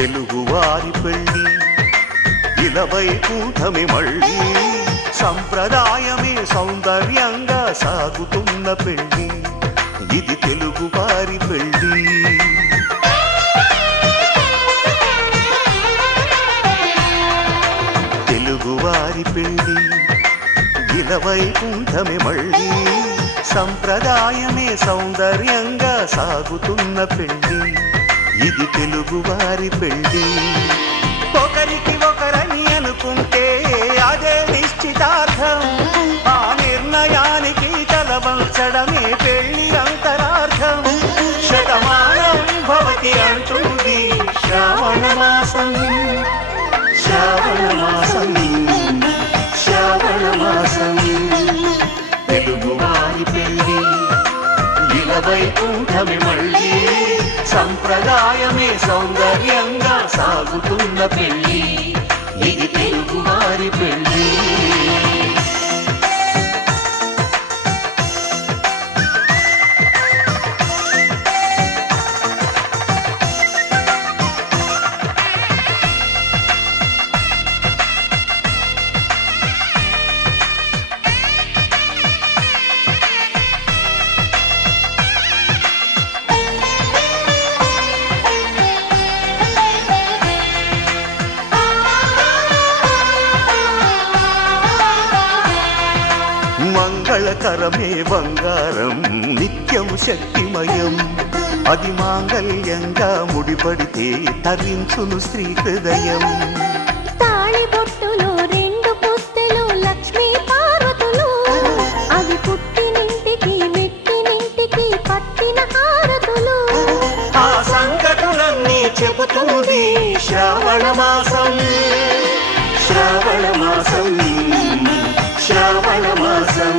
తెలుగువారి పెళ్ళి ఇలవైకుంఠమే మళ్ళీ సంప్రదాయమే సౌందర్యంగా సాగుతున్న పెళ్ళి ఇది తెలుగువారి పెళ్ళి. తెలుగువారి పెళ్ళి ఇలవైకుంఠమే మళ్ళీ సంప్రదాయమే సౌందర్యంగా సాగుతున్న పెళ్ళి ఇది తెలుగువారి పెళ్ళి. ఒకరికి ఒకరని అనుకుంటే అదే నిశ్చితార్థం, ఆ నిర్ణయానికి తలవంచడమే పెళ్ళి అంతరార్థం. శతమానం భవతి అంటుంది శ్రావణ మాసం, శ్రావణ మాసం, శ్రావణ మాసం. తెలుగువారి పెళ్ళి ఇలవైకుంఠమే మళ్ళీ సంప్రదాయమే సౌందర్యంగా సాగుతున్న పెళ్ళి ఇది తెలుగువారి పెళ్ళి. మంగళకరమే బంగారం నిత్యం శక్తిమయం, అది మాంగళ్యంగా ముడిపడితే తరించును స్త్రీ హృదయం. తాళిబొట్టులో రెండు పుస్తెలు లక్ష్మీ పార్వతులు, అవి పుట్టినింటికి మెట్టినింటికి పట్టిన హారతులు. ఆ సంకటులన్నీ చెబుతుంది శ్రావణ మాసం, శ్రావణ మాసం, శ్రావణ మాసం.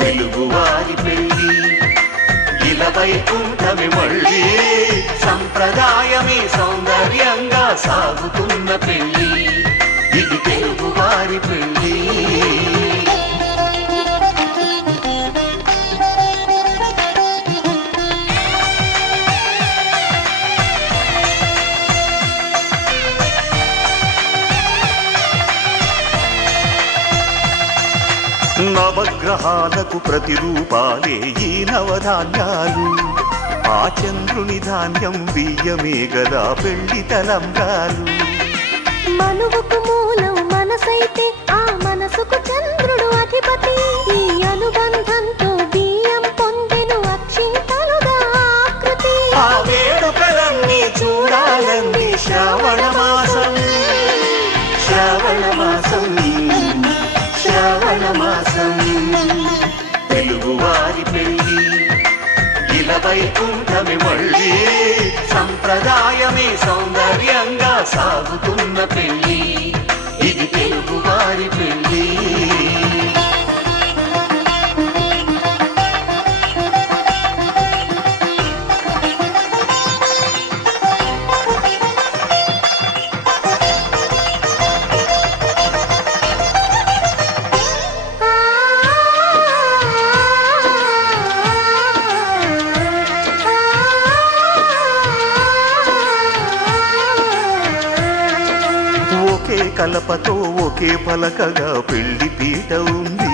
తెలుగువారి పెళ్ళి ఇలవైకుంఠమే మళ్ళీ సంప్రదాయమే సౌందర్యంగా సాగుతున్న పెళ్ళి ఇది తెలుగువారి పెళ్ళి. నవగ్రహాలకు ప్రతిరూపాలే ఈ నవధాన్యాలు, ఆ చంద్రుని ధాన్యం బియ్యమే గదా పెళ్లి తలంబ్రాలు. మనువుకు మూలం మనసైతే ఆ మనసుకు చంద్రుడు అధిపతి, ఈ అనుబంధంతో బియ్యం పొందెను అక్షింతలుగా ఆకృతి. ఆ వేడుకలన్నీ చూడాలంది శ్రావణ మాసం, శ్రావణ మాసం, శ్రావణ మాసం. తెలుగువారి పెళ్ళి ఇలవైకుంఠమే మళ్ళీ సంప్రదాయమే సౌందర్యంగా సాగుతున్న పెళ్ళి ఇది తెలుగువారి పెళ్ళి. ఒకే కలపతో ఒకే పలకగా పెళ్లి పీట ఉంది,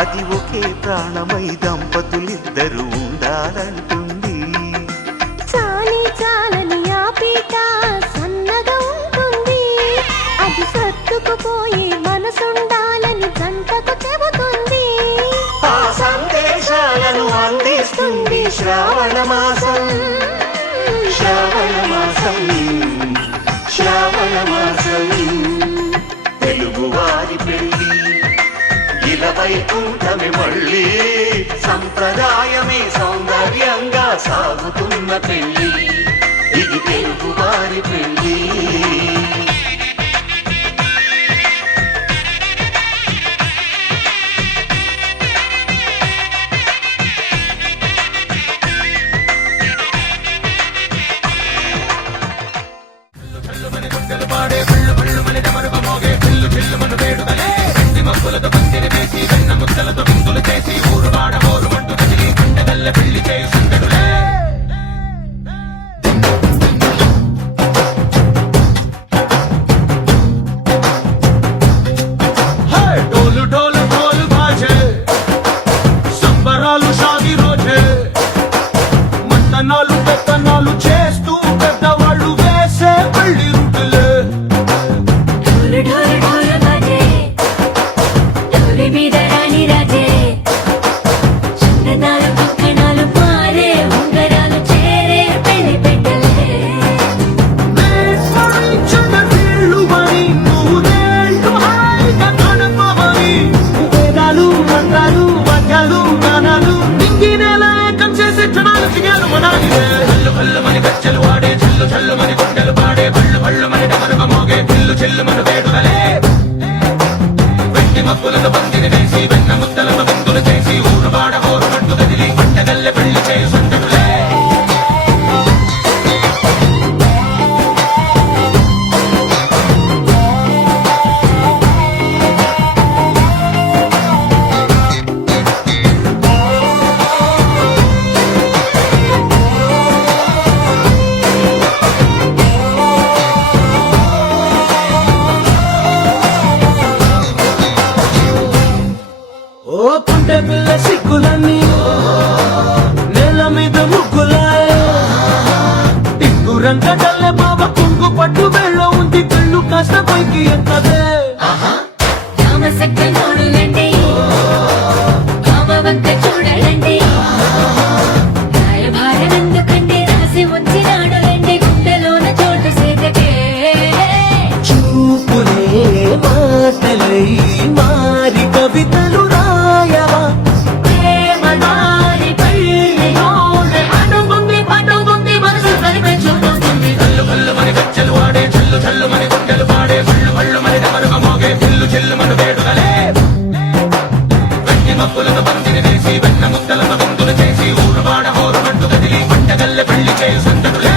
అది ఒకే ప్రాణమై దంపతులిద్దరూ ఉండాలంటుంది. చాలి చాలని ఆ పీట సన్నగా ఉంటుంది, అది సర్దుకుపోయే మనసుండాలని జంటకు చెబుతుంది. ఆ సందేశాలను అందిస్తుంది శ్రావణ మాసం, శ్రావణ మాసం, శ్రావణ మాసం. తెలుగువారి పెళ్ళి ఇలవైకుంఠమే మళ్ళీ సంప్రదాయమే సౌందర్యంగా సాగుతున్న పెళ్ళి ఇది తెలుగువారి పెళ్ళి. ఊరు వాడ ఊరు మంటు కదిలి గుండె పెళ్లి చేసి చిన్నలు పెత్తనాలు చేస్తూ పెద్దవాళ్ళు వేసే పెళ్లి రూటులే. ఢోలు ఢోలు ఢోలు బాజే ఢోలు మీద రాణి రాజే చిన్నదాలు కంకణాలు మారే ఉంగరాలు చేరే పెళ్లి పెట్టలే. వేసవించిన నీళ్లు వరి, నూరేళ్లు హాయిగా గడపవని. వేదాలు మంత్రాలు వాక్యాలు గానాలు నింగినేల ఏకం చేసే క్షణాలు చిగాలు మనాలిలే. కళ్ళు కళ్ళుమని గజ్జలు వాడే చెల్లు చల్లుమని గుండెలు పాడే పళ్ళు పళ్ళుమని డమరుగ మోగే పిల్లు చెల్లుమని వేడుదలే. వెండి మబ్బులను పందిరి వేసి వెన్న ముద్దలను విందులు చేసి ఊరు వాడ హోరు పట్టు కదిలి పంటగల్లె పెళ్లి చేయి సందడులే. ఓ పుంటె పిల్ల సిక్కులన్నీ నేల మీద ముగ్గులాయ్. టింగు రంగడల్లె బాబా కుంగు పట్టు వెళ్ళ ఉంది కళ్ళు కాస్త పైకి ఎత్తదే. రామ సక్క నోడులండి రామ వంక చూడలండి రాయభారం ఎందుకండి రాసి ఉంచినాడులండి గుండెలోన చోటు సేదకే. చూపులే మాటలై మారి కవితలు రాయవా. ప్రేమ దారి పళ్ళోనే పండుతుంది మనసు కలిపే చూస్తుంది. కళ్ళు కళ్ళుమని గజ్జలు వాడే చెల్లు చల్లుమని గుండెలు పాడే పళ్ళు పళ్ళుమని డమరుగ మోగే పిల్లు చెల్లుమని వేడుదలే. వెండి మబ్బులను పందిరి వేసి వెన్న ముద్దలను విందులు చేసి ఊరు వాడ హోరు పట్టు కదిలి పంటగల్లె పెళ్లి చేయు సందడులే.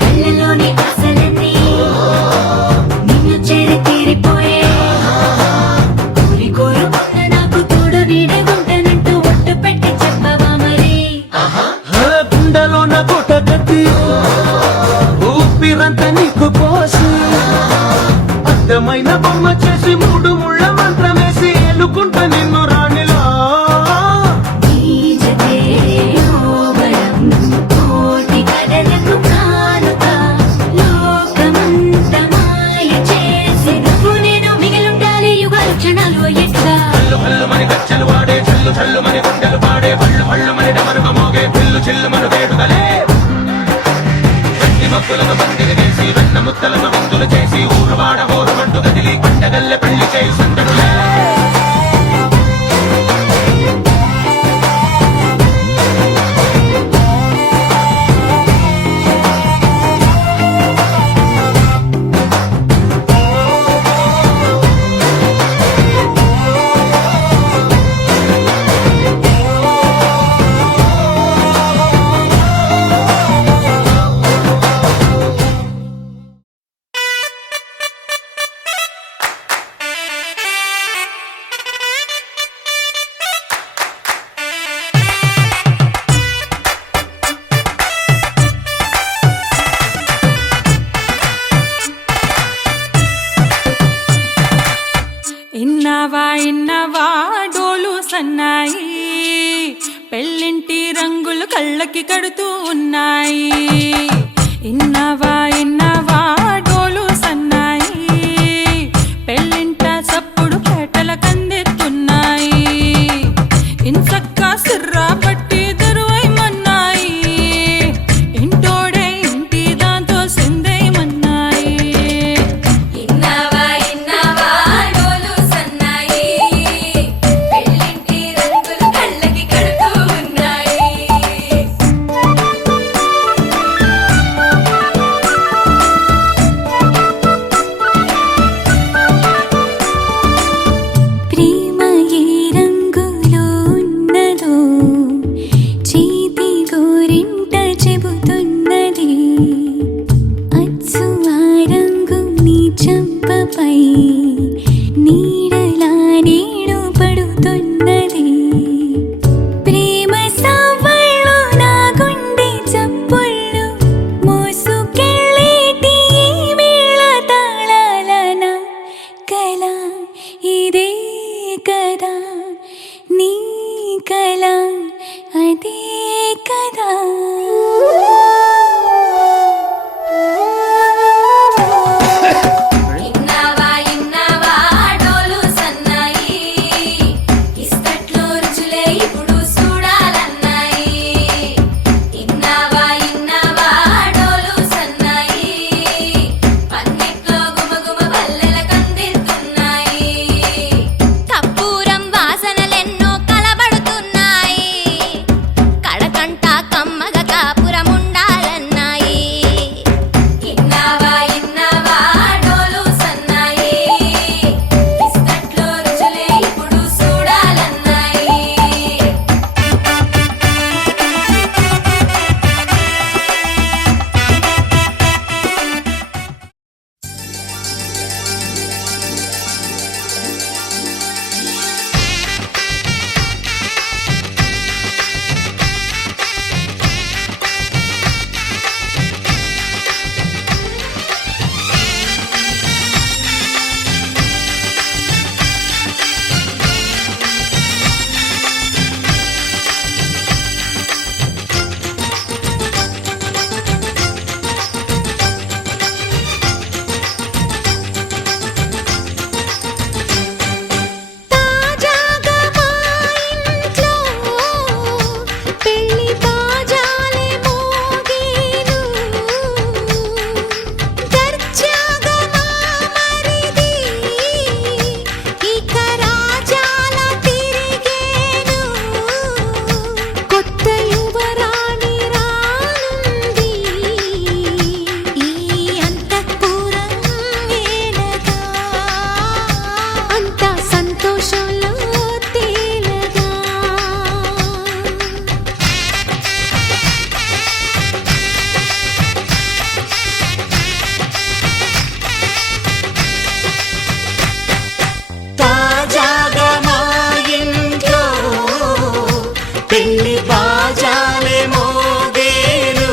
కళ్ళలోని ఆశలన్నీ నిన్ను చేరి తీరిపోయే. కోరి కోరుకున్న నాకు తోడు నీడే ఉంటానంటూ ఒట్టు పెట్టి చెప్పవా మరి. గుండెలోన గుట్ట కట్టి ఊపిరంతా నీకు పోసి అర్థమైన బొమ్మ చేసి మూడు ముళ్ళ మంత్రమేసి ఎలుకుంట నిన్ను రాణిలా. నీ జతే ఓవరం కోటి కలలకు కానుక లోకమంత మాయ చేసి నువ్వు నేను మిగిలుండాలి యుగాలు క్షణాలు ఎట్లా. కళ్ళు కళ్ళుమని గజ్జలు వాడే చెల్లు చల్లుమని గుండెలు పాడే పళ్ళు పళ్ళుమని డమరుగ మోగే పిల్లు చెల్లుమని వేడుదలే. వెండి మబ్బులను పందిరి వేసి వెన్న ముద్దలను విందులు చేసి ఊరు వాడ హోరు పట్టు కదిలి పంటగల్లె పెళ్లి చేయు సందడులే. ఇన్నవా డోలు సన్నాయి పెళ్ళింటి రంగులు కళ్ళకి కడుతూ ఉన్నాయి. ఇన్నవా డోలు సన్నాయి పెళ్ళింట చప్పుడు పేటల కందెత్తున్నాయి. ఇంచక్క సిర్రా పట్టి దరువై మన్నాయి ఇంటోడే ఇంటి దాంతో సిందై మన్నాయి. కడుతూ ఉన్నాయి. కళ అదే కదా ఇన్నావా ఇన్నావా డోలు సన్నాయి ఇస్తట్లో రుచులే ఇప్పుడు చూడాలన్నాయి ఇన్నావా ఇన్నావా డోలు సన్నాయి పన్నెట్లో గుమగుమ పల్లెల కందిస్తున్నాయి కప్పూరం వాసనలెన్నో కలబడుతున్నాయి కడకంట కమ్మగ కాపురం ఉండాలన్నాయి ఇన్నావా ఇన్నావా డోలు సన్నాయి ఇస్తట్లో రుచులే ఇప్పుడు చూడాలన్నాయి తాజాగా మా ఇంట్లో పెళ్లి బాజాలే మోగేను దర్జాగా మా మరిది ఇక రాజాల తిరిగేను కొత్త యువరాణి రానుంది ఈ అంతఃపురం వేలగా అంతా సంతోషంలో తేలగా తాజాగా మా ఇంట్లో పెళ్లి బాజాలే మోగేను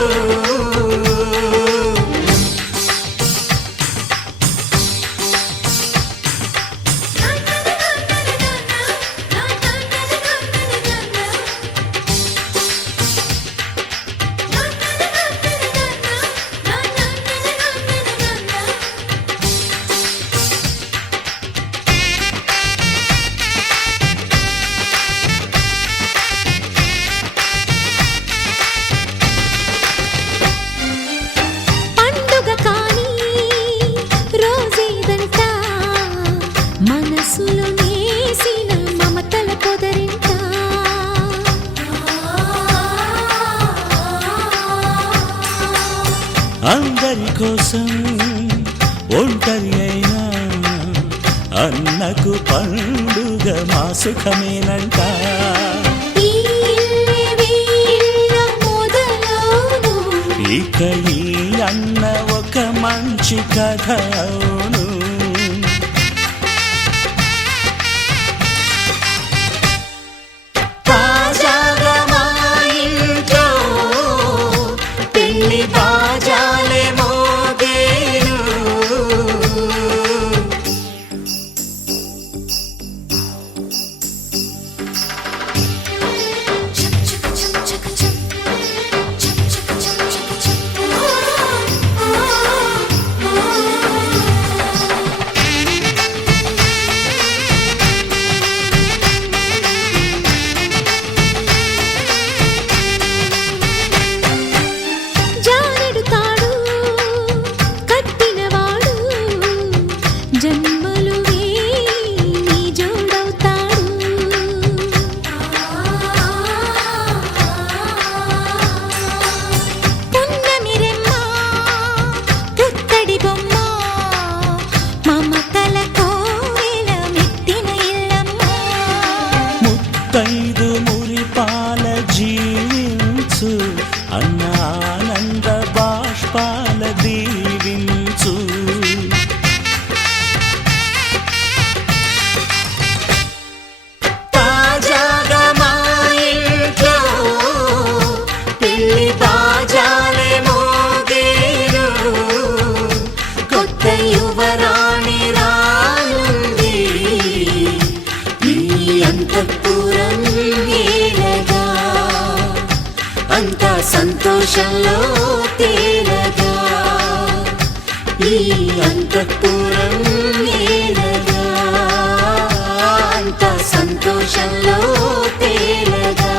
పండుగ కాని రోజేదంట మనసులో నేసిన మమతల పొదరింట అందరి కోసం ఒంటరి అయినా అన్నకు పండుగ మా సుఖమేనంట ఈ ఇల్లే వీళ్ళ మొదలవును ఇక ఈ అన్న ఒక మంచి కథ అవును తాజాగా మా ఇంట్లో పెళ్లి బాజాలే మోగేను జానెడు తాడు కట్టినవాడు జన్మలు నీ జోడవుతాడు పున్నమిరెమ్మ పుత్తడి బొమ్మ మమతల కోవెల మెట్టిన ఇల్లమ్మ ముత్తైదు మురిపాల జీవించు అన్న ఆనంద బాష్పాల దీవించు తాజాగా మా ఇంట్లో పెళ్లి బాజాలే మోగేను కొత్త యువరాణి రానుంది ఈ అంతఃపురం సంతోషంలో తేలగా ఈ అంతఃపురం ఏలగా అంత సంతోషంలో తేలగా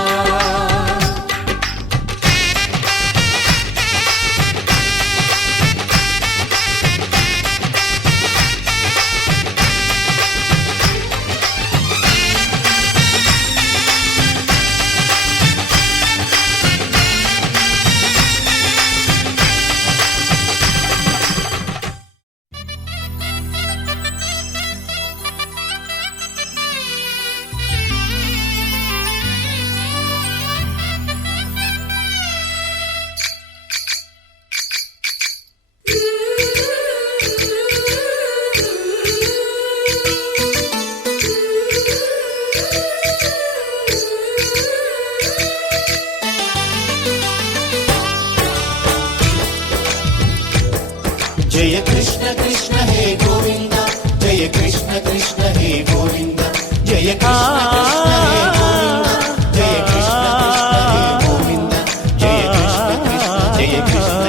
జయ కృష్ణ కృష్ణ హే గోవింద జయ కృష్ణ కృష్ణ హే గోవింద జయ కృష్ణ కృష్ణ హే గోవింద జయ కృష్ణ కృష్ణ హే గోవింద జయ కృష్ణ కృష్ణ జయ కృష్ణ కృష్ణ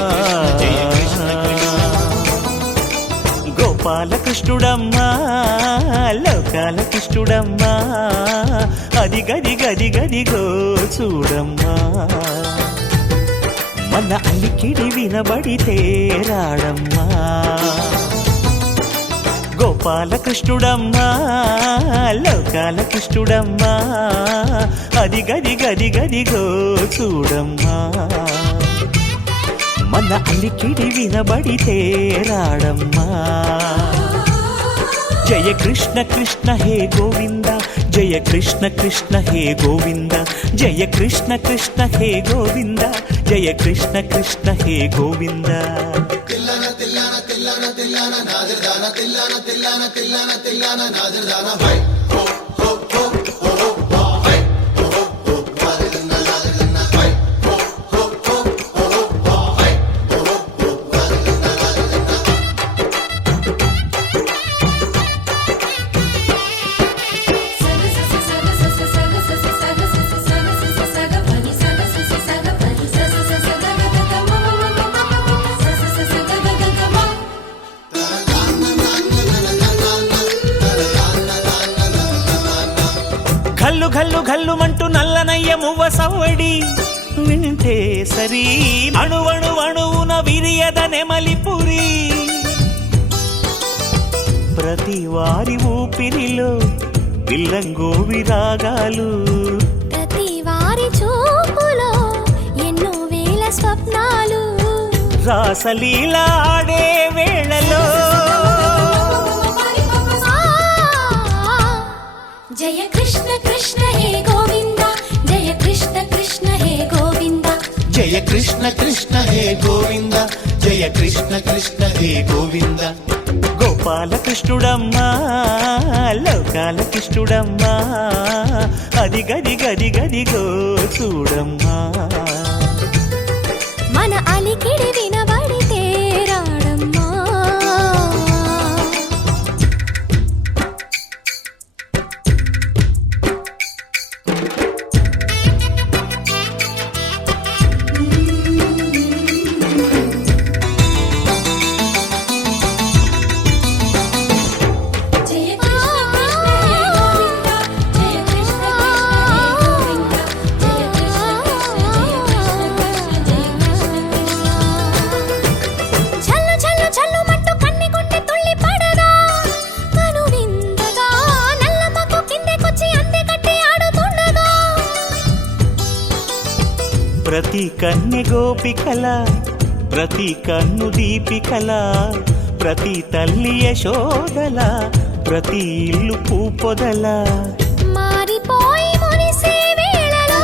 జయ కృష్ణ కృష్ణ గోపాలకృష్ణుడమ్మా లోకాలకృష్ణుడమ్మా అది గది గది గదిగో చూడమ్మా మన అలికిడి వినబడితే రాడమ్మా గోపాలకృష్ణుడమ్మా లోకాలకృష్ణుడమ్మా అది గది గది గదిగో చూడమ్మా మన అలికిడి వినబడితే రాడమ్మా జయ కృష్ణ కృష్ణ హే గోవింద జయ కృష్ణ కృష్ణ హే గోవింద జయ కృష్ణ కృష్ణ హే గోవింద జయ కృష్ణ కృష్ణ హే గోవింద తిల్లన తిల్లన తిల్లన తిల్లన నాదిర్దాన తిల్లన తిల్లన తిల్లన తిల్లన నాదిర్దాన హై హో హో హో హో హో హై హో హో నాదిర్దాన నాదిర్దాన హై హో హో హో హో హై హో హో నాదిర్దాన ఘల్లు ఘల్లు ఘల్లుమంటూ నల్లనయ్య మువ్వ సవ్వడి వింటే సరి అణువణు అణువున విరియద నెమలిపురి ప్రతి వారి ఊపిరిలో విల్లంగో విరాగాలు ప్రతి వారి చూపులో ఎన్నో వేల స్వప్నాలు రాసలీల ఆడే వేళలో జయ కృష్ణ కృష్ణ హే గోవింద జయ కృష్ణ కృష్ణ హే గోవింద జయ కృష్ణ కృష్ణ హే గోవింద జయ కృష్ణ కృష్ణ హే గోవింద గోపాలకృష్ణుడమ్మా లోకాలకృష్ణుడమ్మా అది గది గది గదిగో చూడమ్మా మన అలికిడి వినబడితే రాడమ్మా ప్రతి కన్నె గోపికల ప్రతి కన్ను దీపికల ప్రతి తల్లి యశోదల ప్రతి ఇల్లు పూపొదల మారిపోయి మురిసే వేళలో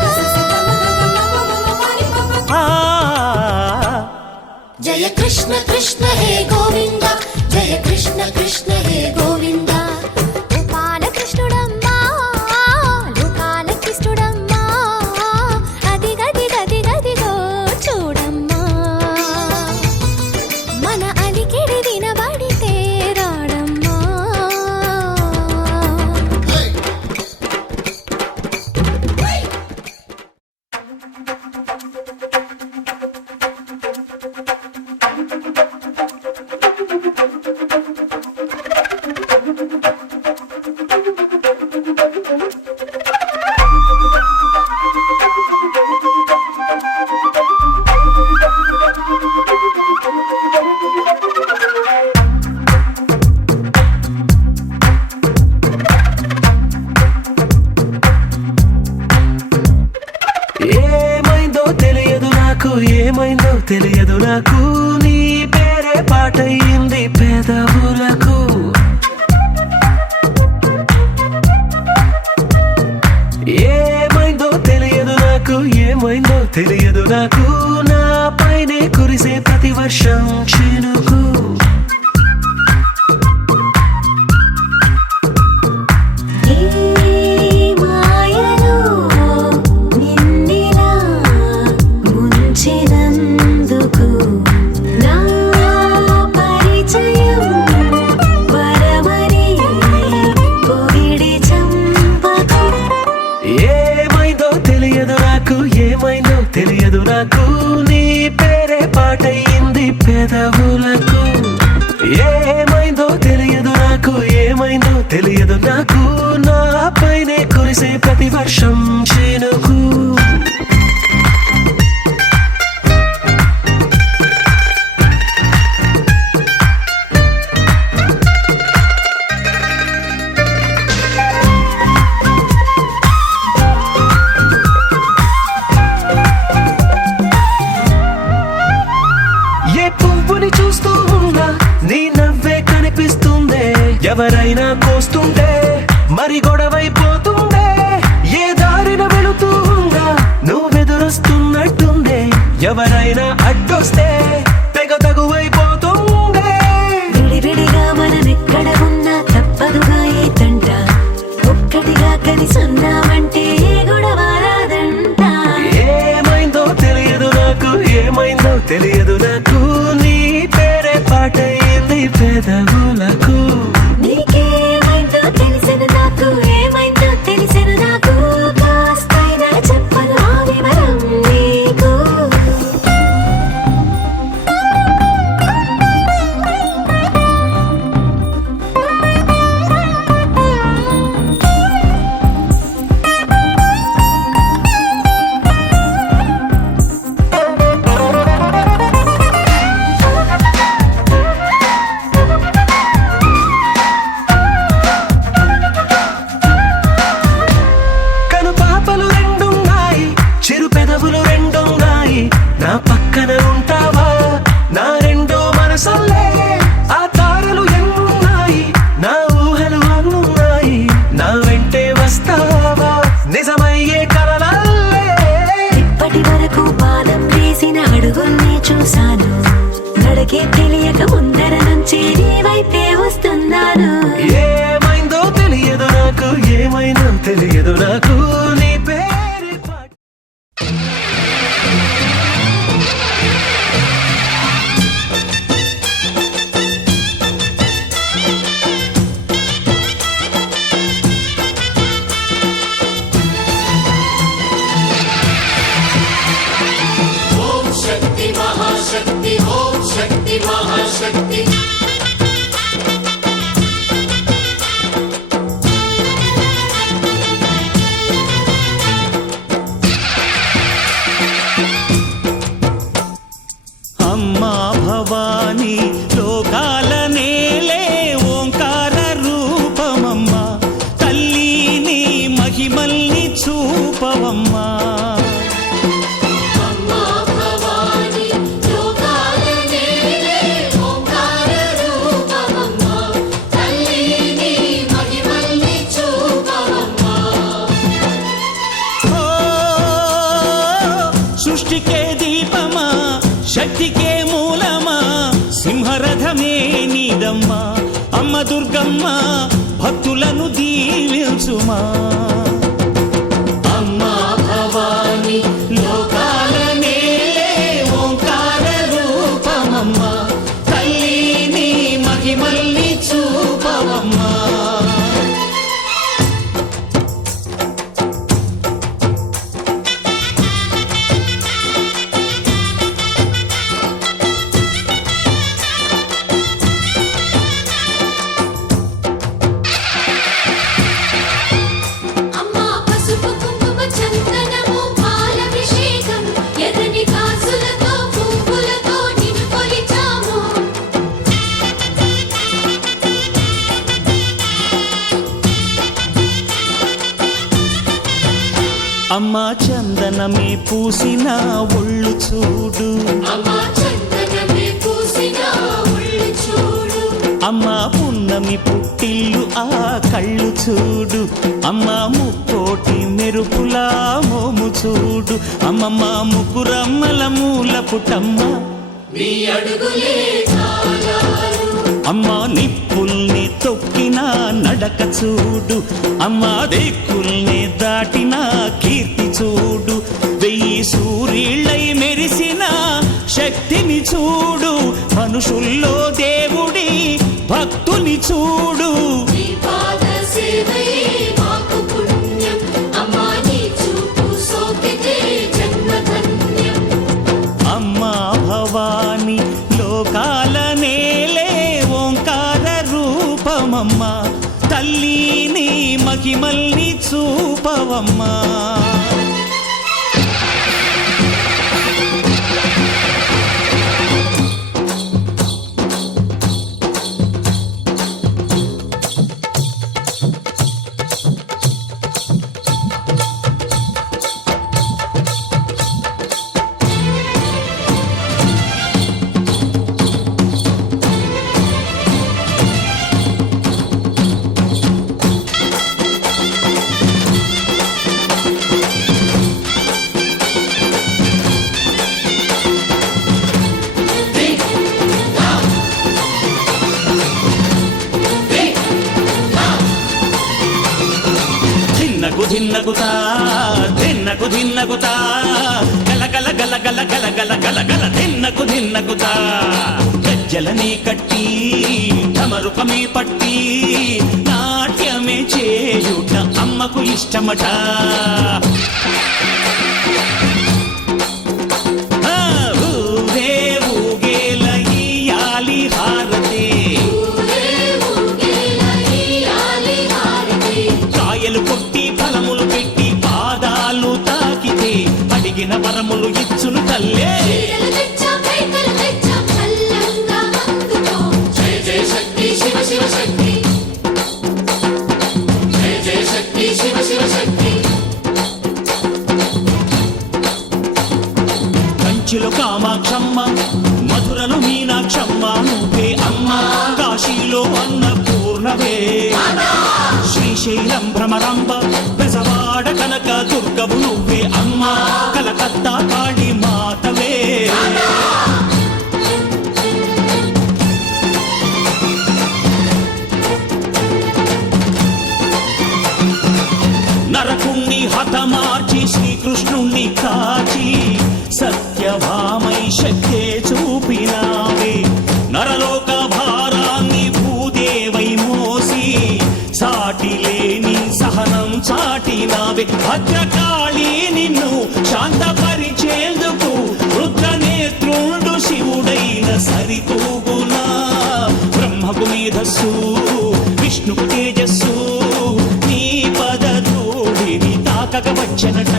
జయ కృష్ణ కృష్ణ హే గోవింద జయ కృష్ణ కృష్ణ హే గోవింద గోపాలకృష్ణుడమ్మా లోకాలకృష్ణుడమ్మా అది గది గది గదిగో చూడమ్మా మన అలికిడి వినబడితే రాడమ్మా తెలియదు నాకు నీ పేరే పాటయింది పెదవులకు ఏమైందో తెలియదు నాకు ఏమైందో తెలియదు నాకు నా పైనే కురిసే ప్రతి వర్షం చినుకు తెలియదు నాకు నీ పేరే పాటయింది పెదవులకు ఏమైందో తెలియదు నాకు ఏమైందో తెలియదు నాకు నా పైనే కురిసే ప్రతి వర్షం చినుకు చూస్తూ ఉన్నా నీ నవ్వే కనిపిస్తుందే ఎవరైనా కోస్తుంటే మరి గొడవైపోతుందే ఏ దారిన వెళుతూ ఉన్నా నువ్వెదురొస్తున్నట్టుందే ఎవరైనా అడ్డొస్తే తెగ తగువైపోతుందే విడివిడిగా మనమెక్కడ ఉన్నా తప్పదుగా ఏ తంట ఒక్కటిగా కలిసున్నామంటే గొడవ రాదంట ఏమైందో తెలియదు నాకు ఏమైందో తెలియదు నాకు పాటయింది పెదవులకు నీకేమైందో తెలిసిన నాకు ఏమైందో తెలిసిన నాకు కాస్తైనా చెప్పను ఆ వివరం నీకు నా పక్కన ఉంటావా నా రెండో మనసల్లే ఆ తారలు ఎన్నున్నాయి నా ఊహలు అన్నున్నాయి నా వెంటే వస్తావా నిజమయ్యే కలలల్లే ఇప్పటి వరకు పాదం వేసిన అడుగుల్ని చూశాను నడకే తెలియక ముందర నుంచి నీ వైపే వస్తున్నాను ఏమైందో తెలియదు నాకు ఏమైందో తెలియదు నాకు నీ పేరు महाशक्ति అమ్మా భవానీ లోకాల నేలే ఓంకార రూపమమ్మా తల్లి నీ మహిమల్ని చూపవమ్మా సృష్టికే దీపమా శక్తికే మూలమా సింహరథమే నీదమ్మా అమ్మ దుర్గమ్మ భక్తులను దీవించుమా అమ్మా భవానీ లోకాల నేలే ఓంకార రూపమమ్మా తల్లి నీ మహిమల్ని చూపవమ్మా అమ్మా చందనమే పూసిన ఒళ్ళు చూడు, అమ్మా చందనమే పూసిన ఒళ్ళు చూడు, అమ్మా పున్నమి పుట్టిల్లు ఆ కళ్ళు చూడు, అమ్మా ముక్కోటి మెరుపులా మోము చూడు, అమ్మమ్మ ముగ్గురమ్మల మూల పుటమ్మ నీ అడుగులే చాలాలు, అమ్మా నిప్పుల్ని తొక్కిన నడక చూడు, అమ్మా దిక్కుల్ని దాటిన కీర్తి చూడు, 1000 సూర్యుళ్ళై మెరిసిన శక్తిని చూడు, మనుషుల్లో దేవుడి భక్తుని చూడు. నీ పాద సేవయే మాకు పుణ్యం, అమ్మా నీ చూపు సోకితే జన్మధన్యం. అమ్మా భవాని లోకాల నేలే ఓంకార రూపమమ్మా, తల్లిని మహిమల్ని చూపవమ్మా. ధిన్నగుతా ధిన్నకు ధిన్నగుతా గల గల గల గల గల గల గల గల ధిన్నగుతా, గజ్జలని కట్టి ఢమరుకమే పట్టి నాట్యమే చేయుట అమ్మకు ఇష్టమట. ఊరే ఊగేల ఇయ్యాలి హారతి, కాయలు కొట్టి ఫలములు పెట్టి పాదాలు తాకితే అడిగిన వరములు ఇచ్చును తల్లే. జయ జయ శక్తి శివ శివ శక్తి, జయ జయ శక్తి శివ శివ శక్తి. కంచిలో కామాక్షమ్మ, మధురలో మీనాక్షమ్మ నువ్వే అమ్మ, కాశీలో అన్నపూర్ణవే, శ్రీశైలం భ్రమరాంబ, బెజవాడ కనక దుర్గవు నువ్వే అమ్మ, కలకత్తా కాళీ మాతవే. నరకుణ్ణి హతమార్చి శ్రీకృష్ణుణ్ణి కాచి సత్యభామై శక్తే చూపినావే, నరలోక భారాన్ని భూదేవై మోసి సాటి లేని సహనం చాటినావే, భద్రకాళి నిన్ను శాంతపరిచేందుకు రుద్రనేత్రుండు శివుడైన సరితూగునా, బ్రహ్మకు మేధస్సు విష్ణుకు తేజస్సు నీ పదధూళిని తాకక వచ్చనట.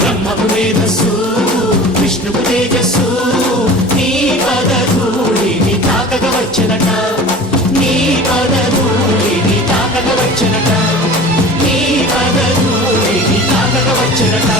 బ్రహ్మకు మేధస్సు విష్ణుకు తేజస్సు నీ పదధూళిని తాకక వచ్చనట, నీ పదధూళిని తాకక వచ్చనట, నీ పదధూళిని తాకక వచ్చనట.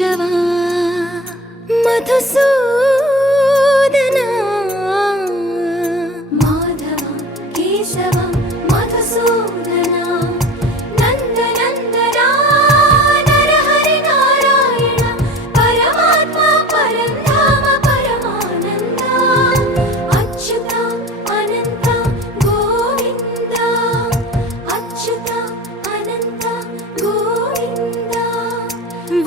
కేశవా మధుసూదనా మాధవ కేశవ మధుసూదనా నందనందనా నరహరి నారాయణ పరమాత్మ పరంధామ పరమానంద అచ్యుత అనంత గోవింద అచ్యుత అనంత గోవింద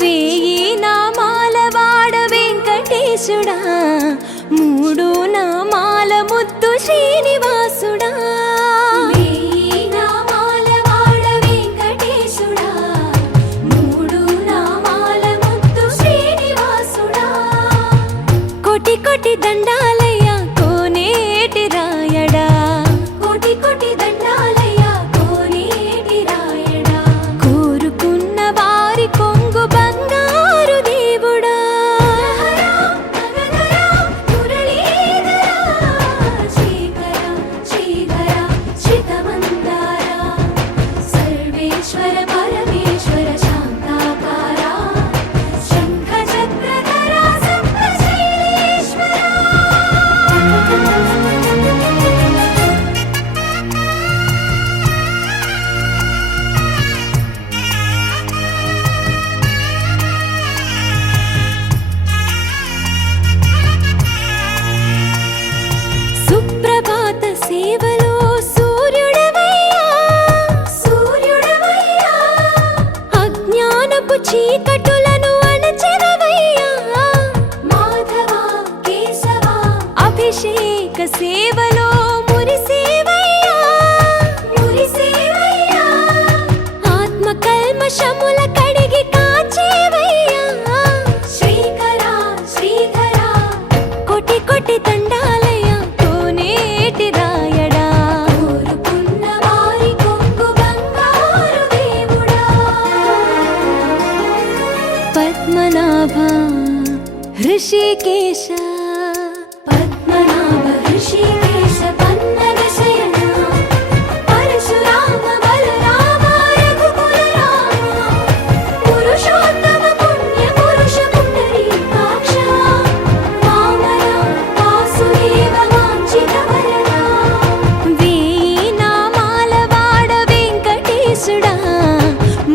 వేయి నామాల వాడ వెంకటేశుడా మూడు నామాల ముద్దు శ్రీనివాసుడా వేయి నామాల వాడ వెంకటేశుడా మూడు నామాల ముద్దు శ్రీనివాసుడా కోటి కోటి దండాలయ్య కోనేటి రాయడా కోటి కోటి దండాలయ్య కోనేటి రాయడా కోరుకున్న వారి కొంగు బంగారు దేవుడా సర్వేశ్వర పరమేశ్వర శాంతాకార శంఖ చక్రధర సప్తశైలేశ్వర సుప్రభాత సేవలో సూర్యుడవయ్యా సూర్యుడవయ్యా అజ్ఞానపు చీకటులను అణచెదవయ్యా మాధవ కేశవ అభిషేక సేవలో మురిసేవయ్యా మురిసేవయ్యా ఆత్మ కల్మషముల కడిగి కాచేవయ్యా శ్రీకర శ్రీధర కోటి కోటి దండాలయ కోనేటి రాయడా కోరుకున్న వారి కొంగు బంగారు దేవుడా పద్మనాభ హృషికేశ పద్మనాభ హృషికేశ పన్నగ శయన పరశురామ బలరామ రఘుకుల రామ పురుషోత్తమ పుణ్య పురుష పుండరీకాక్ష వామన వాసుదేవ వాంఛిత వరదా వేయి నామాల వాడ వెంకటేశుడా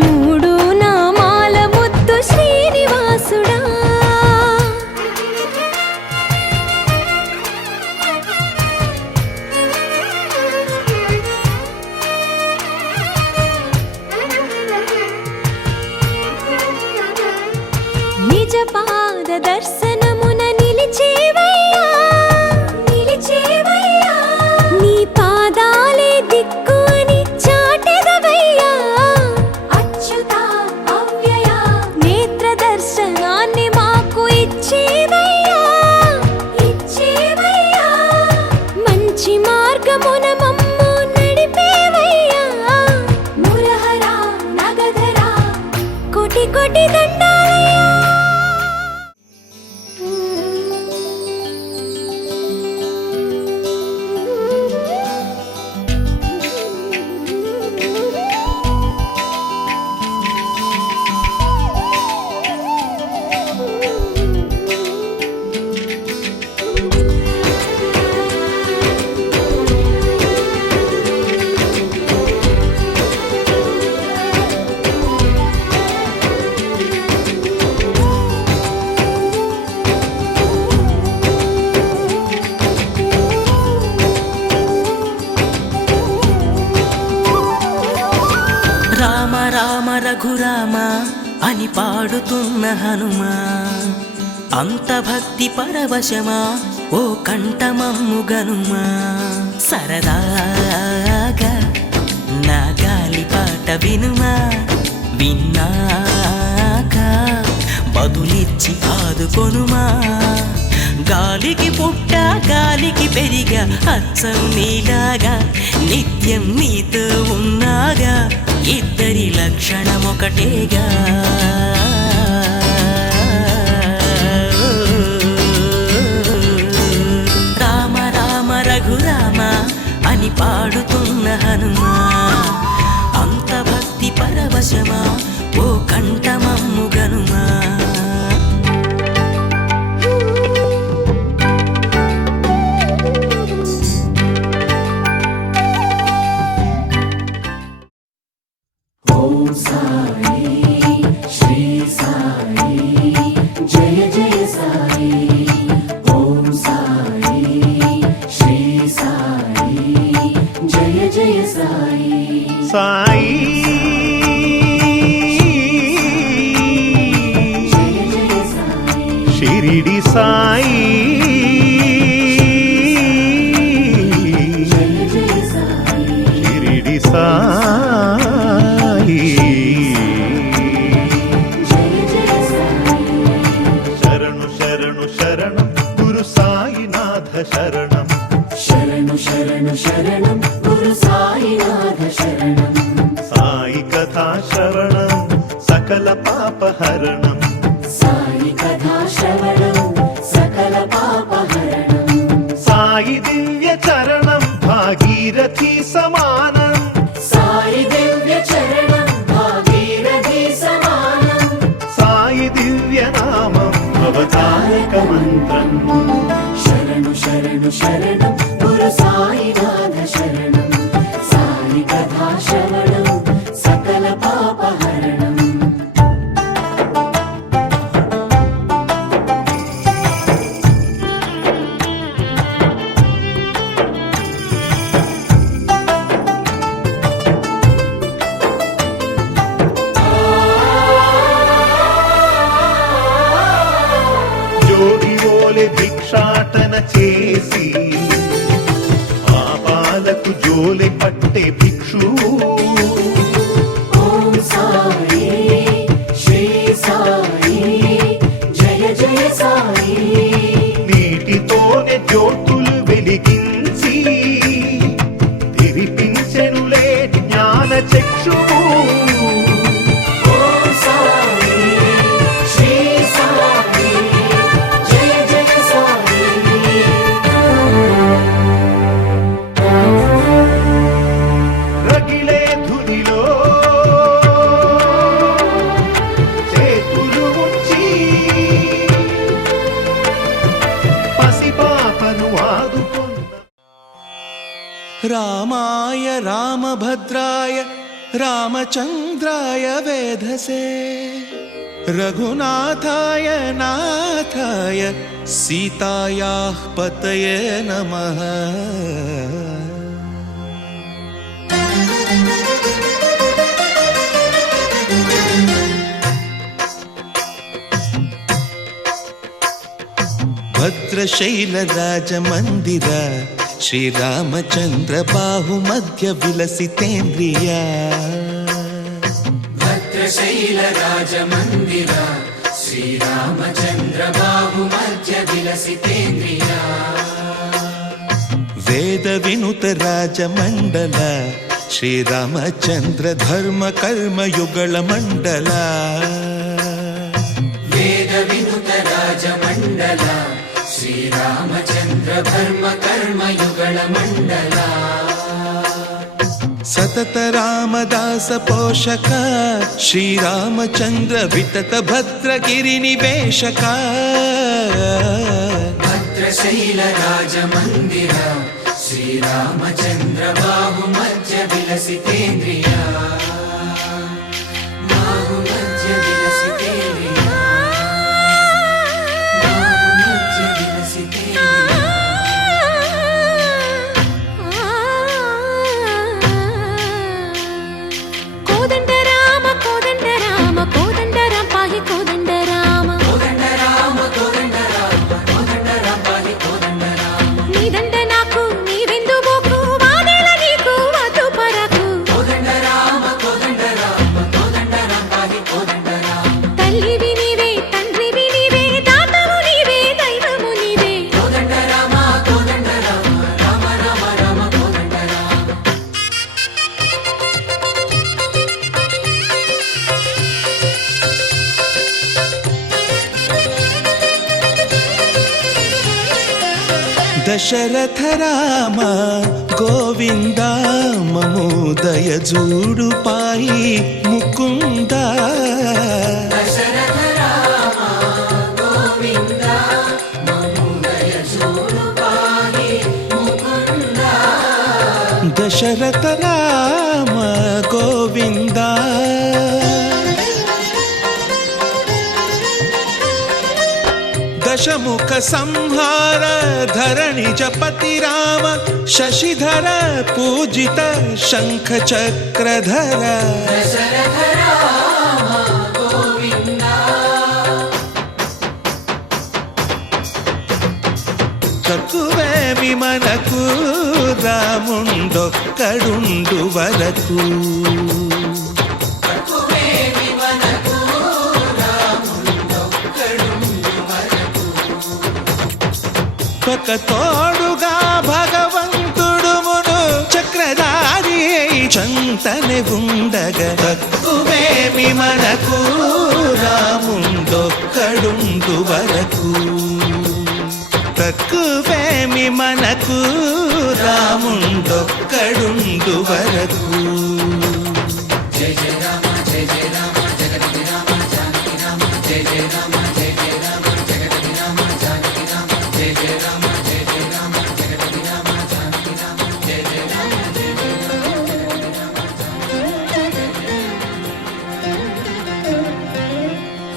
మూడు నామాల ముద్దు శ్రీనివాసుడా నిజ పాద దర్శనమున నిలిచేవయ్యా నిలిచేవయ్యా నీ పాదాలే దిక్కు అని చాటెదవయ్యా అచ్యుత అవ్యయ నేత్ర దర్శనాన్ని మాకు ఇచ్చేవయ్యా ఇచ్చేవయ్యా మంచి మార్గమున మమ్ము నడిపేవయ్యా మురహర నగధర కోటి కోటి దండాలయ్యా రామ రామ రఘురామ అని పాడుతున్న హనుమా అంత భక్తి పరవశమా ఓ కంఠమమ్ము గనుమా సరదాగా నా గాలి పాట వినుమా విన్నాక బదులిచ్చి ఆదుకొనుమా గాలికి పుట్ట గాలికి పెరిగా అచ్చం నీలాగా నిత్యం నీతో ఉన్నాగా ఇద్దరి లక్షణం ఒకటేగా రామ రామ రఘురామ అని పాడుతున్న హనుమా అంత భక్తి పరవశమా ఓ కంఠమమ్ము గనుమా శ్రీ సాయి జయ జయ సాయి ఓం సాయి శ్రీ సాయి జయ జయ సాయి సాయి జయ జయ సాయి షిరిడి సాయి జయ జయ సాయి షిరిడి సాయి జయ జయ సాయి శరణు శరణు శరణం గురు సాయినాథ శరణం శరణు శరణు శరణం గురు సాయినాథ శరణం సాయి కథా శ్రవణం సకల పాపహరణం సాయి కథా శ్రవణం సకల పాపహరణం సాయి దివ్య చరణం భాగీరథి సమానం సాయి దివ్య చరణం భాగీరథి సమానం సాయి దివ్య నామం అవతారక మంత్రం శరణు శరణు శరణం గురు సాయినాథ శరణం సాయి కథా శ్రవణం సకల పాపహరణం జోగి ఓలె భిక్షాటన చేసి పాపాలకు జోలె పట్టే భిక్షు ఓం సాయి శ్రీ సాయి జయ జయ సాయి నీటితోనే జ్యోతులు వెలిగించి తెరిపించెనులే జ్ఞాన చక్షువు ఓం సాయి శ్రీ సాయి జయ జయ సాయి రగిలే ధునిలో చేతులు ఉంచి పసిపాపను ఆదుకున్న రామాయ రామభద్రాయ రామచంద్రాయ వేధసే రఘునాథాయ నాథాయ సీతాయాః పతయే నమః భద్రశైల రాజమందిర శ్రీరామచంద్ర బాహుమధ్య విలసితేంద్రియ భద్రశైల రాజమందిర శ్రీరామచంద్ర బాహుమధ్య విలసితేంద్రియ వేద వినుత రాజమండల శ్రీరామచంద్ర ధర్మ కర్మయుగళ మండల వేద వినుత రాజమండల శ్రీరామచంద్ర ధర్మ కర్మయుగళ మండల సతత రామదాస పోషక శ్రీరామచంద్ర వితత భద్రగిరి నివేశక భద్రశైల రాజమందిర శ్రీరామచంద్ర బాహుమధ్య విలసితేంద్రియ బాహుమధ్య విలసితేంద్రియ బాహుమధ్య విలసితేంద్రియ కోదండ రామ కోదండ రామ కోదండ రామ పాహి కోదండ రామ కోదండ రామ కోదండ రామ కోదండ రామ పాహి కోదండ రామ నీదండ నాకు నీవెందు బోకు వాదేల నీకు వద్దు పరకు కోదండ రామ కోదండ రామ కోదండ రామ పాహి కోదండ రామ తల్లివి నీవే తండ్రివి నీవే దాతవు నీవే దైవము నీవే కోదండ రామ కోదండ రామ రామ రామ రామ కోదండ రామ దశరథ రామ గోవింద మమోదయ జూడు పాయి ముకుంద దశరథ రామ గోవింద మముదయ చూడు పాహి ముకుంద దశరథ రామ వెంకటరామ గోవింద దశముఖ సంహార ధరణిజ పతి రామ శశిధర పూజిత శంఖ చక్రధర తక్కువేమి మనకు రాముండొక్కడుండు వరకు ఒక తోడుగా భగవంతుడుమును చక్రధారి చంతనే ఉండగ తక్కువేమి మనకు రాముండొక్కడుండు వరకు తక్కువేమి మనకు రాముండొక్కడుండు వరకు జయ జయ రామ జయ జయ రామ జగతి రామ జానకి రామ జయ జయ రామ జయ జయ రామ జగతి రామ జానకి రామ జయ జయ రామ జయ జయ రామ జగతి రామ జానకి రామ జయ జయ రామ జయ జయ రామ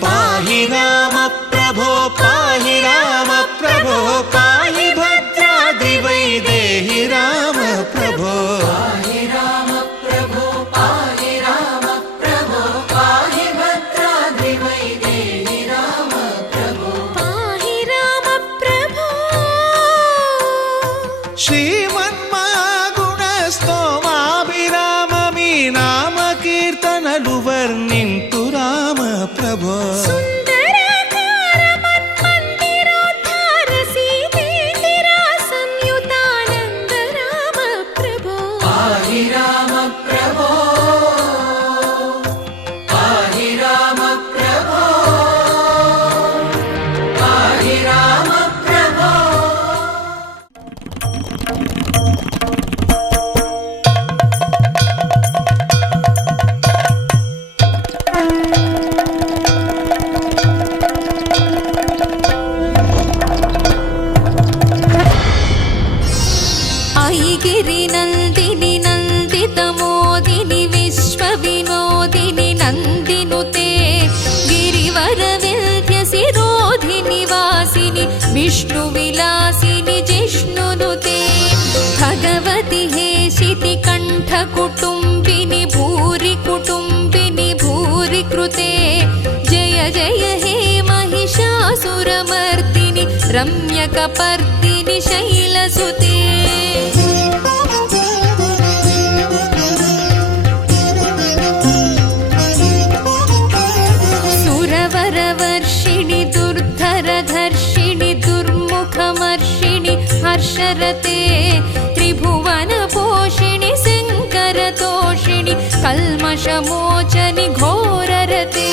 పాహి రామ ప్రభో పాహి రామ ప్రభో పాహి భద్రాద్రి వైదేహి రామ ప్రభో పాహి రామ ప్రభో పాహి రామ ప్రభో పాహి భద్రాద్రి వైదేహి రామ ప్రభో పాహి రామ ప్రభో శ్రీమన్మగుణ స్తోమాభిరామ మీ నామ కీర్తనలు వర్ణింతు రామ ప్రభో సుందరాకార మన్మందిరోద్ధార సీతేందిర సంయుతానంద రామ ప్రభో పాహి రామ ప్రభో పాహి రామ ప్రభో పాహి రామ ప్రభో ఐగిరి నందిని నందిత మోదిని విశ్వ వినోదిని నందినుతే గిరివర వింధ్య శిరోధి నివాసిని విష్ణు విలాసిని జిష్ణునుతే భగవతి హేషితి కంఠ కుటుంబిని భూరి కుటుంబిని భూరి కృతే జయ జయ హే महिषासुरमर्दिनि रम्यकपर्दिनि शैलसुते सुरवरवर्षिणि दुर्धरधर्षिणि दुर्मुखमर्षिणि हर्षरते त्रिभुवनपोषिणि शङ्करतोषिणि कल्मषमोचनि घोररते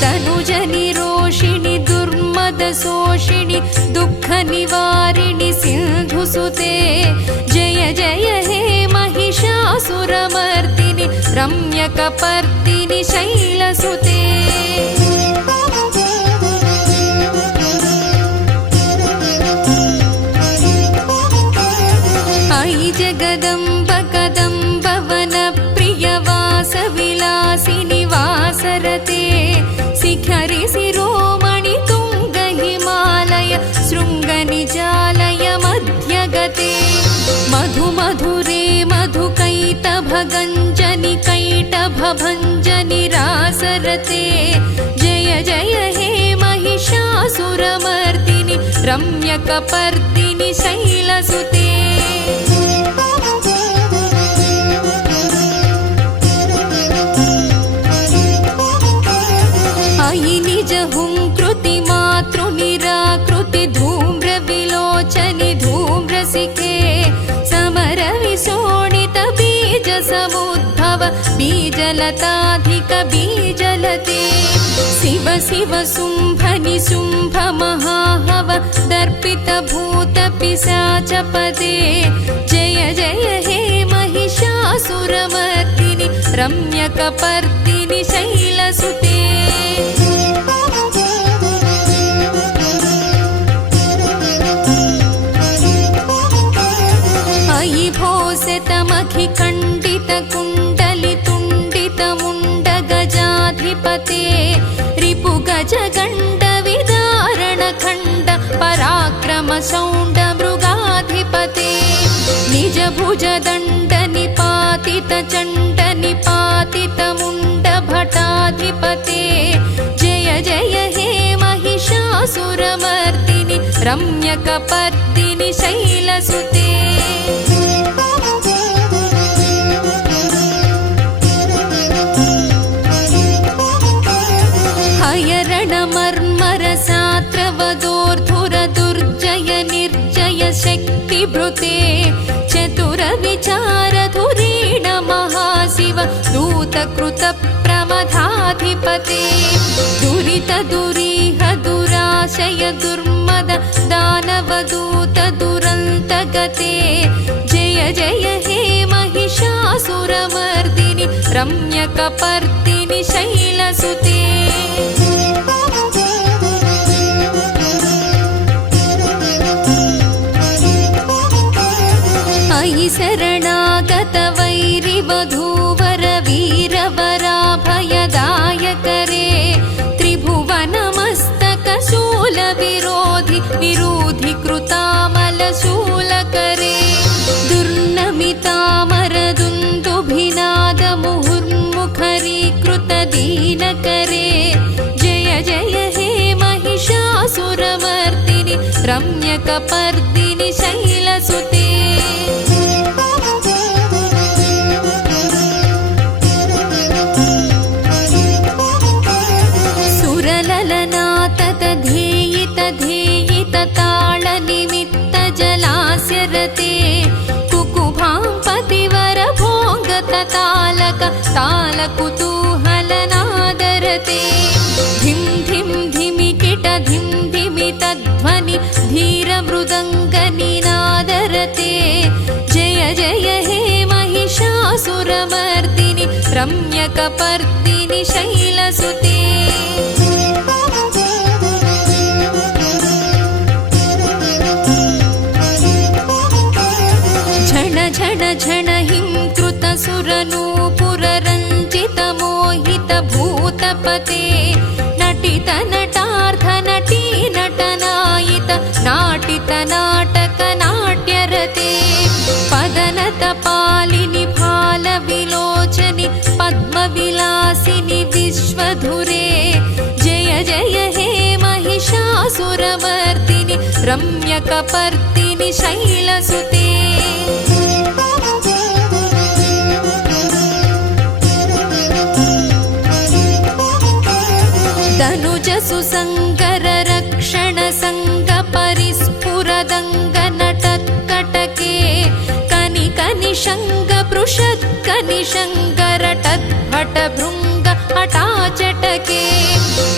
तनुजनि रोषिणि दुर्मदशोषिणि दुःखनिवारिणि सिन्धुसुते जय जय हे महिषासुरमर्दिनि रम्यकपर्दिनि शैलसुते अयि जगदम्ब कदम्ब वनप्रियवासविलासिनि वासरते शिखरि शिरोमणि तुङ्ग हिमालय शृङ्गनिजालय मध्यगते मधु मधुरे मधुकैटभगञ्जनि कैटभभञ्जनि रासरते जय जय हे महिषासुरमर्दिनि रम्यकपर्दिनि शैलसुते अयि निज हुङ्कृति मातृनिराकृति धूम्रविलोचनि धूम्रसिके समरविशोणित बीजसमुद्भव बीजलताधिक बीजलते शिव शिव शुम्भनि शुम्भ महाहव दर्पित भूत पिशाचपदे जय जय हे महिषासुरमर्दिनि रम्यकपर्दिनि शैलसुते अयि भोसितमखिखण्डित कुण्ड पते रिपु गजगण्ड विदारण खण्ड पराक्रम शौण्ड मृगाधिपते निज भुज दण्ड निपातित चण्ड निपातित मुण्ड भटाधिपते जय जय हे महिषासुरमर्दिनि रम्यकपर्दिनि शैलसुते हयरणमर्मरसात्रवदोर्धुर दुर्जय निर्जय शक्तिभृते चतुर विचारधुरीण महाशिव दूतकृत प्रमथाधिपते दुरित दुरीह दुराशय दुर्मद दानवदूत दुरन्तगते जय जय हे महिषासुरमर्दिनि रम्यकपर्दिनि शैलसुते अयि शरणागत वैरिवधूवर वीरवराभयदायकरे त्रिभुवनमस्तक शूलविरोधि विरोधि कृतामलशूलकरे दुर्नमितामरदुन्दुभिनाद मुहुर्मुखरीकृत दीनकरे जय जय हे महिषासुरमर्दिनि रम्यकपर्दिनि शैलसुते तालनिमित्त जलास्यरते कुकुभां पतिवर भोगत तालक तालकुतूहलनादरते धिं धिं धिमिकिट धिं धिमितध्वनि धीरमृदङ्गनिनादरते जय जय हे महिषासुरमर्दिनि रम्यकपर्दिनि शैलसुते झण झण हिं कृत सुरनूपुररञ्जित मोहित भूतपते नटित नटार्थ नटी नटनायित नाटित नाटक नाट्यरते पदनत पालिनि भाल विलोचनि पद्मविलासिनि विश्वधुरे जय जय हे महिषासुरमर्दिनि रम्यकपर्दिनि शैलसुते तनुज सुसंगर रक्षण संग परिस्फुरदंग नटत्कटके कनिक निशंग पृषत् कनिशंग रटद्भट भृंग हटाचटके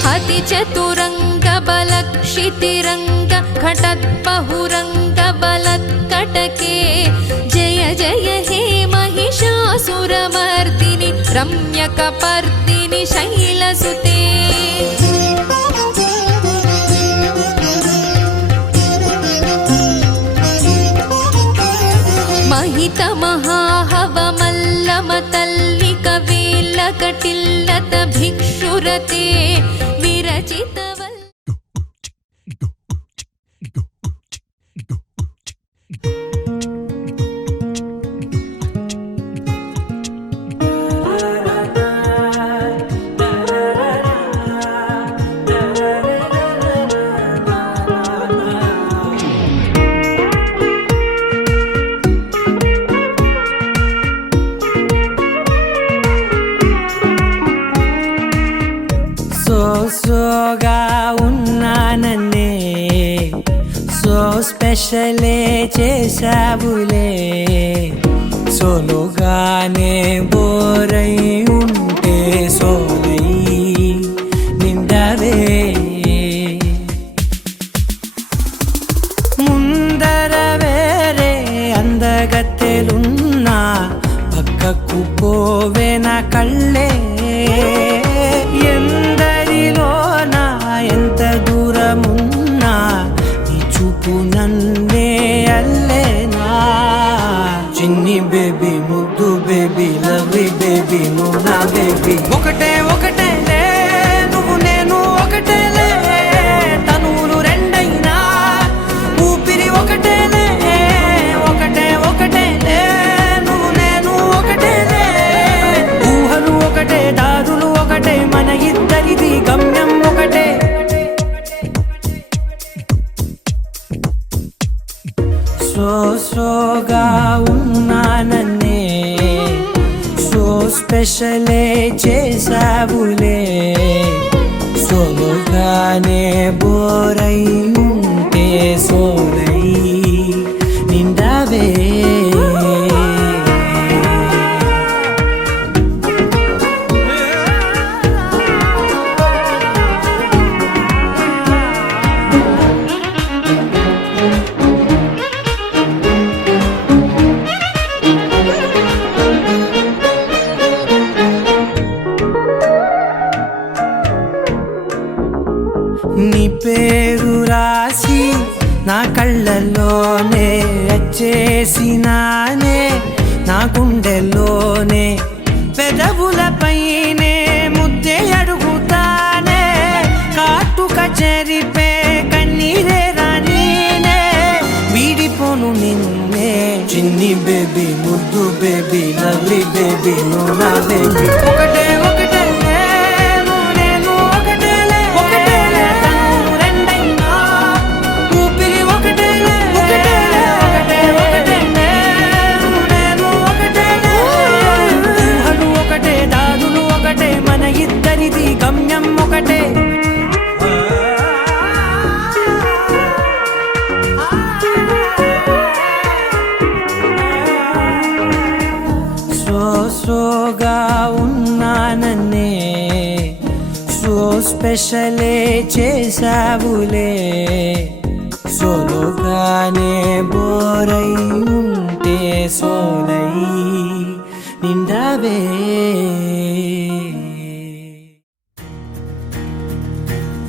हति चतुरंग बलक्षितिरंग घटद्बहुरंग बलत्कटके जय जय हे महिषासुरमर्दिनि रम्यकपर्दिनि शैलसुते महित महाहवमल्लमतल्लिक वेल्लकटिल्लत भिक्षुरते विरचित సోగా ఉన్నానన్నే సో స్పెషలే చేసావులే సోలోగానే బోరై ఉంటే సోలై నిండవే ముందర వేరే అందగత్తెలున్నా పక్కకు పోవే నా కళ్ళే ఎందరిలోనా ఎంత దూరమున్నా నీ చూపు నన్నే అల్లేనా చిన్ని బేబీ ముద్దు బేబీ లవ్లీ బేబీ నువ్వు నా బేబీ ఒకటే ఒకటే స్పెషలే చేసావులే సోలోగానే బోరై ఉంటే సోలై నిండావే నీ పేరు రాసి నా కళ్ళల్లోనే వచ్చేసినానే నా గుండెల్లోనే పెదవులపైనే ముద్దే అడుగుతానే కాటుక చెరిపే కన్నీరే రానీనే వీడిపోను నిన్నే చిన్ని బేబీ ముద్దు బేబీ లవ్లీ బేబీ నువ్వు నా బేబీ ఒకటే ఒకటే గమ్యం ఒకటే సోగా ఉన్నానన్నే సో స్పెషలే చేసావులే సోలోగానే బోరై ఉంటే సోలై నిండావే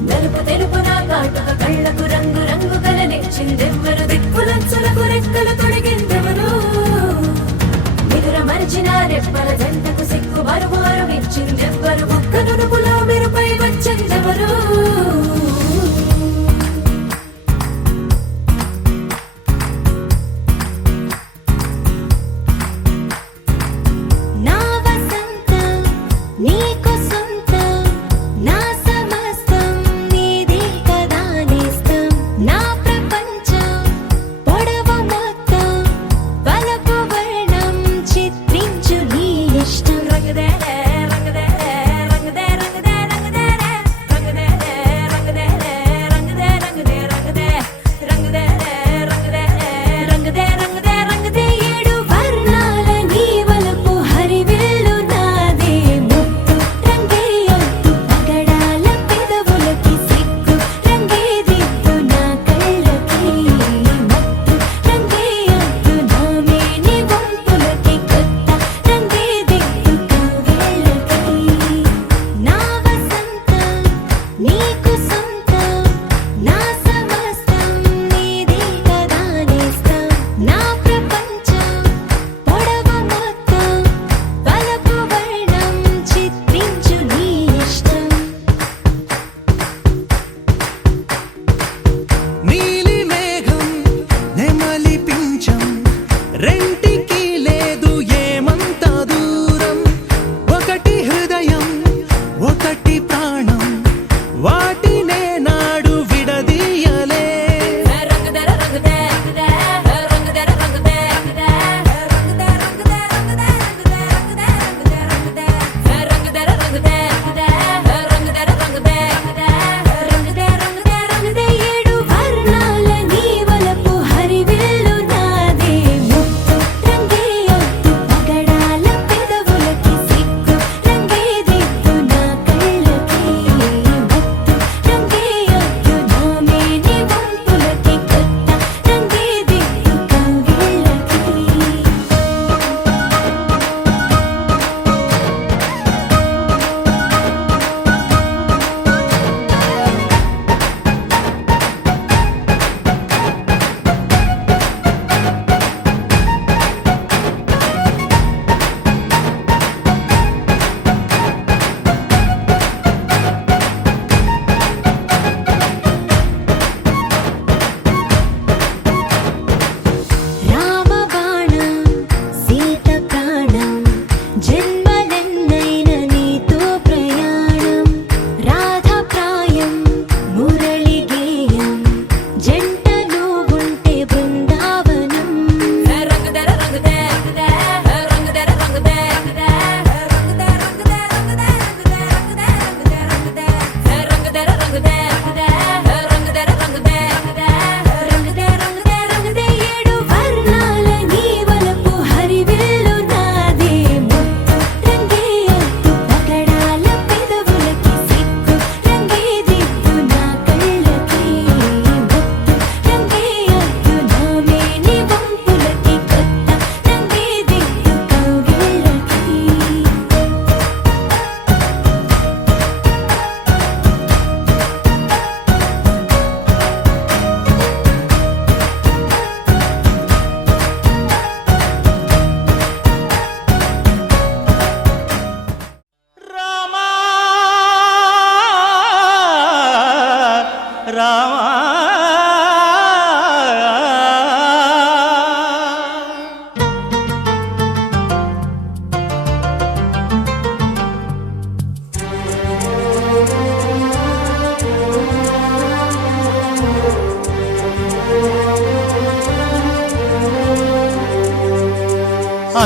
నలుపు తెలుపు నా కాటుక కళ్ళకు రంగు రంగు కలనిచ్చిందెవ్వరు దిక్కులంచులకు రెక్కలు తొడిగిందెవరు నిదుర మరిచిన రెప్పల జంటకు సిక్కు మరుమారు ఇచ్చిందెవ్వరు ఒక్క నునుపులో మెరుపై వచ్చిందెవరు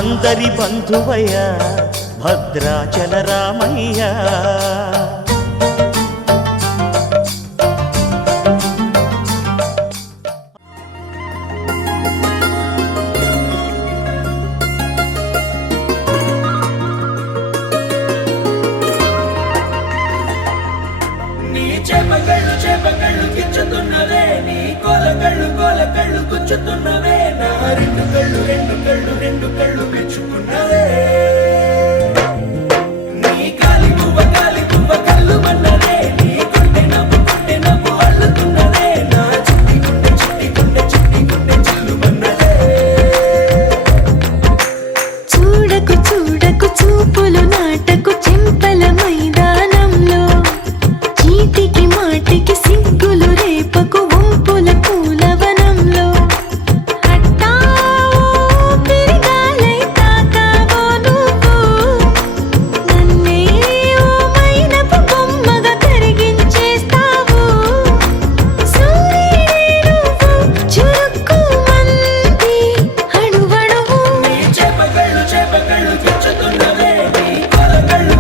అందరి బంధువయ్య భద్రాచల రామయ్య. నీ చేపకళ్ళు గిచ్చుతున్నవే, నీ కోలకళ్ళు గుచ్చుతున్నవే, నా రెండు కళ్ళు మెచ్చుకున్నవే. నీ కాలి పువ్వ కళ్ళు మన్నదే, నీ గుండె నవ్వు అల్లుతున్నదే, నా చిట్టి గుండె చిల్లు మన్నదే. చూడకు చూపులు నాటకు చెంపల మైదానంలో, చీటికి మాటికి సిగ్గులు రేపకు వంపుల పూలవనంలో. హట్టావో పిరిగాలై తాకావో నువ్వు, నన్నే ఓ మైనపు బొమ్మగా కరిగించేస్తావు. సూర్యుడే నువ్వు చురుక్కుమంది అణువణువు. నీ చేపకళ్ళు గిచ్చుతున్నవే, నీ కోలకళ్ళు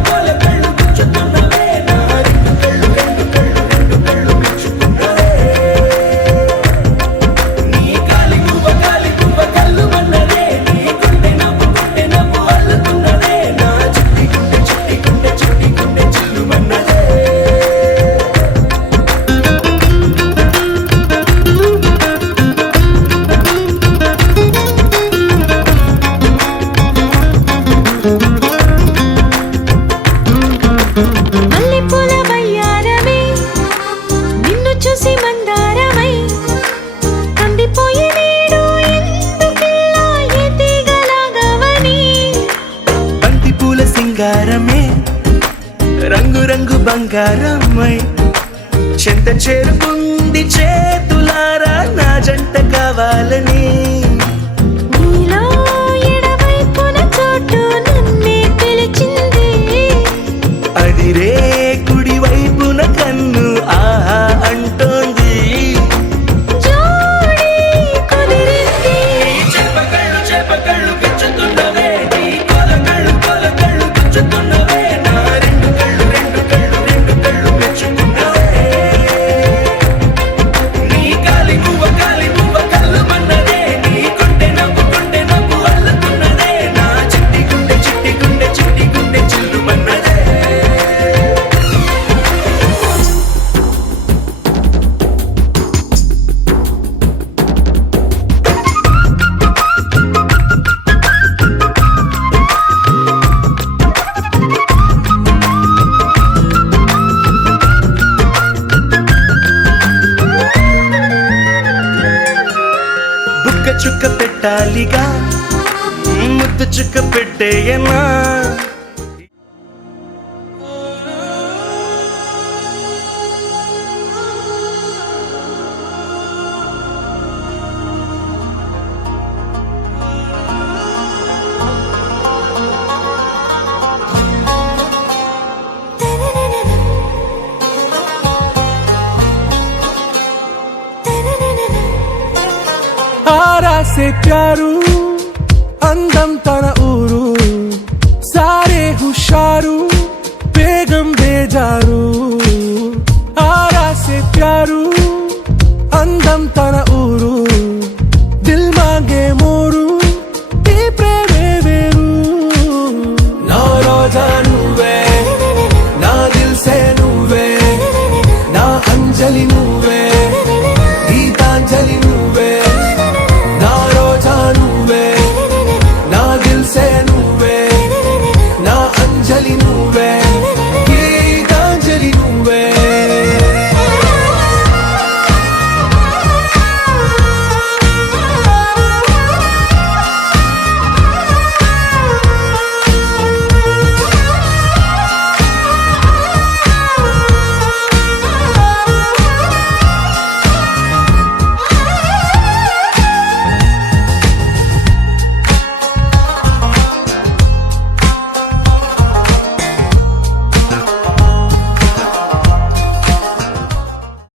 గుచ్చుతున్నవే, నా రెండు కళ్ళు మెచ్చుకున్నవే. నీ కాలి పువ్వ కళ్ళు మన్నదే, నీ గుండె నవ్వు అల్లుతున్నదే, నా చిట్టి గుండె చిల్లు మన్నదే. మల్లెపూల వయ్యారమే, నిన్ను చూసి మందారమై కందిపోయి నేడు ఎందుకిలా ఎదిగలాగవని. బంతి పూల సింగారమే, రంగు బంగారమై చెంత చేరుకుంది చేతులారా, నా జంట కావాలని. నీలో ఎడవైపున చోటు నన్నే పిలిచింది. అదిరే కుడి వైపున కన్ను ఆహా అంటోంది. జోడి కుదిరింది. చేపకళ్ళు గిచ్చుతున్నవే, నీ కోలకళ్ళు గుచ్చుతున్నవే, నా రెండు కళ్ళు మెచ్చుకున్నవే. నీ కాలి పువ్వ కళ్ళు మన్నదే, నీ గుండె నవ్వు అల్లుతున్నదే, నా చిట్టి గుండె చిల్లు మన్నదే. బుక్క చుక్క పెట్టాలిగా, ముద్దు చుక్క పెట్టేయనా. ఆరా से प्यारू అందం తన